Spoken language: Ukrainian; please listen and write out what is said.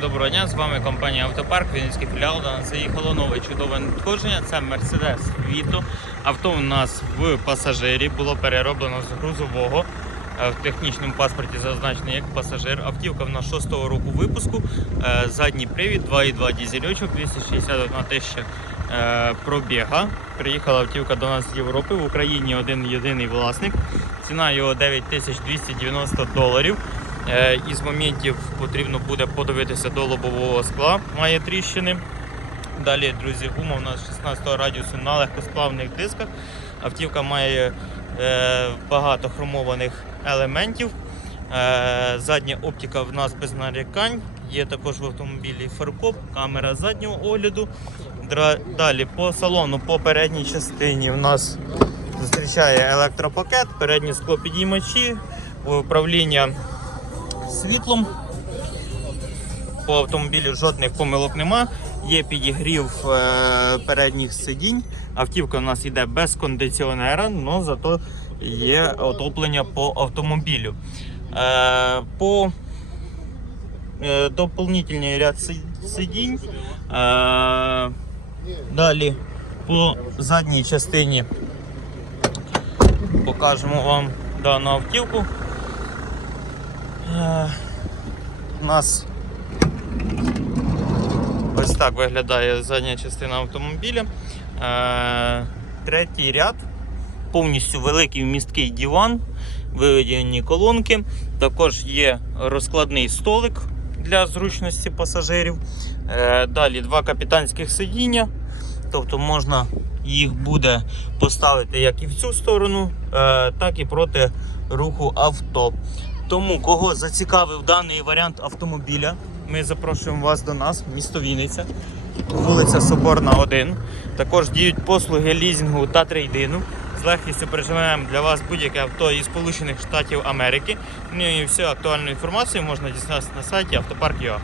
Доброго дня, з вами компанія Автопарк, Вінницький філіал. До нас заїхало нове чудове надходження. Це Mercedes Vito. Авто у нас в пасажирі було перероблено з грузового. Е, В технічному паспорті зазначено як пасажир. Автівка в нас 6-го року випуску. Е, Задній привід, 2,2 дізельочок, 261 тисяча е, пробіга. Приїхала автівка до нас з Європи. В Україні один єдиний власник. Ціна його 9290 доларів. Е, Із моментів потрібно буде подивитися до лобового скла, має тріщини. Далі, друзі, гума у нас 16 радіусу на легкосплавних дисках. Автівка має е, багато хромованих елементів. Е, задня оптика в нас без нарікань. Є також в автомобілі фаркоп, камера заднього огляду. Далі по салону, по передній частині в нас зустрічає електропакет, передні склопідіймачі, управління світлом. По автомобілю жодних помилок нема. Є підігрів е, передніх сидінь. Автівка у нас йде без кондиціонера, але зато є отоплення по автомобілю. Е, по е, доповнительний ряд сидінь. Далі по задній частині покажемо вам дану автівку. Е, У нас ось так виглядає задня частина автомобіля. Е, Третій ряд. Повністю великий місткий диван, виведені колонки. Також є розкладний столик для зручності пасажирів. Е, Далі два капітанських сидіння. Тобто можна їх буде поставити як і в цю сторону, так і проти руху авто. Тому, кого зацікавив даний варіант автомобіля, ми запрошуємо вас до нас, місто Вінниця, вулиця Соборна, 1. Також діють послуги лізінгу та трейдину. З легкістю переживаємо для вас будь-яке авто із Сполучених Штатів Америки. Ну і всю актуальну інформацію можна дізнатися на сайті автопарк.ua.